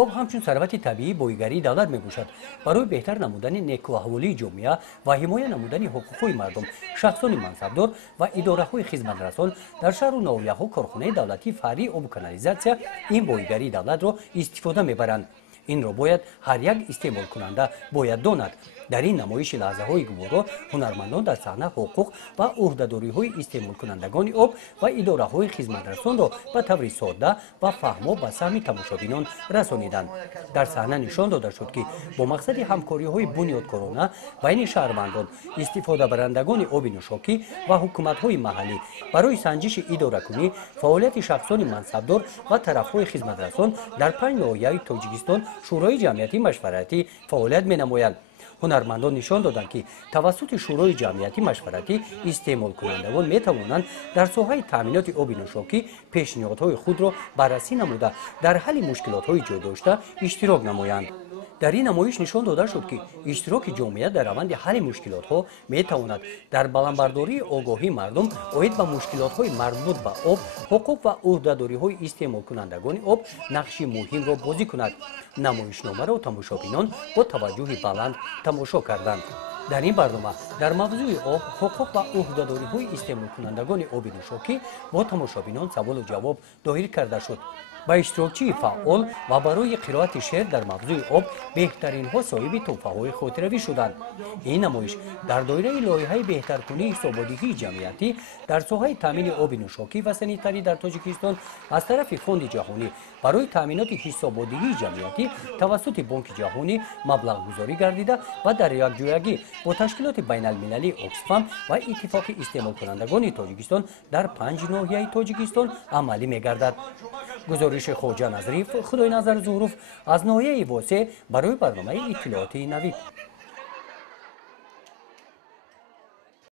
об ҳамчун сарвати табиӣ боигарии давлат мебошад. Барои беҳтар намудани некуаҳволии ҷомеа ва ҳимоя намудани ҳуқуқҳои мардум, шахсони мансабдор ва идораҳои хизматрасон дар шаҳру ноҳияҳо корхонаи давлатии фаръии обу канализатсия ин боигарии давлатро истифода мебаранд. Инро бояд ҳар як истеъмолкунанда бояд донад. дар ин намоиши лаҳзаҳои гуворо ҳунармандон дар саҳна ҳуқуқ ва ӯҳдадориҳои истеъмолкунандагони об ва идораҳои хизматрасонро ба таври содда ва фаҳмо ба саҳми тамошобинон расониданд. дар саҳна нишон дода шуд ки бо мақсади ҳамкориҳои бунёдкорона байни шаҳрвандон, истифодабарандагони оби нӯшокӣ ва ҳукуматҳои маҳаллӣ барои санҷиши идоракунӣ фаъолияти шахсони мансабдор ва тарафҳои хизматрасон дар 5 ноҳияи тоҷикистон шӯрои ҷамъиятии машваратӣ фаъолият менамоянд. ҳунармандон нишон доданд ки тавассути шӯрои ҷамъиятии машваратӣ истеъмолкунандагон метавонанд дар соҳаи таъминоти оби нӯшокӣ пешниҳодҳои худро баррасӣ намуда дар ҳалли мушкилотҳои ҷойдошта иштирок намоянд. дар ин намоиш нишон дода шуд ки иштироки ҷомеа дар раванди ҳалли мушкилотҳо метавонад дар баландбардории огоҳии мардум оид ба мушкилотҳои марбут ба об, ҳуқуқ ва ӯҳдадориҳои истеъмолкунандагони об нақши муҳимро бозӣ кунад. намоишномаро тамошобинон бо таваҷҷӯҳи баланд тамошо карданд. дар ин барнома дар мавзӯи об, ҳуқуқ ва ӯҳдадориҳои истеъмолкунандагони оби нӯшокӣ бо тамошобинон саволу ҷавоб доир карда шуд. ба иштирокчии фаъол ва барои қироати шеър дар мавзӯи об беҳтаринҳо соҳиби тӯҳфаҳои хотиравӣ шуданд. ин намоиш дар доираи лоиҳаи беҳтаркунии ҳисоботдиҳии ҷамъиятӣ дар соҳаи таъмини оби нӯшокӣ ва санитарӣ дар Тоҷикистон аз тарафи Фонди ҷаҳонӣ барои таъминоти ҳисоботдиҳии ҷамъиятӣ тавассути Бонки ҷаҳонӣ маблағгузорӣ гардида ва дар якҷоягӣ бо ташкилоти байналмилалии Оксфам ва Иттифоқи истеъмолкунандагони Тоҷикистон дар 5 ноҳияи Тоҷикистон амалӣ мегардад. гузориши Хоҷа Назриф, Худойназар Зуҳуров аз ноҳияи Восеъ барои барномаи иттилооти Навид.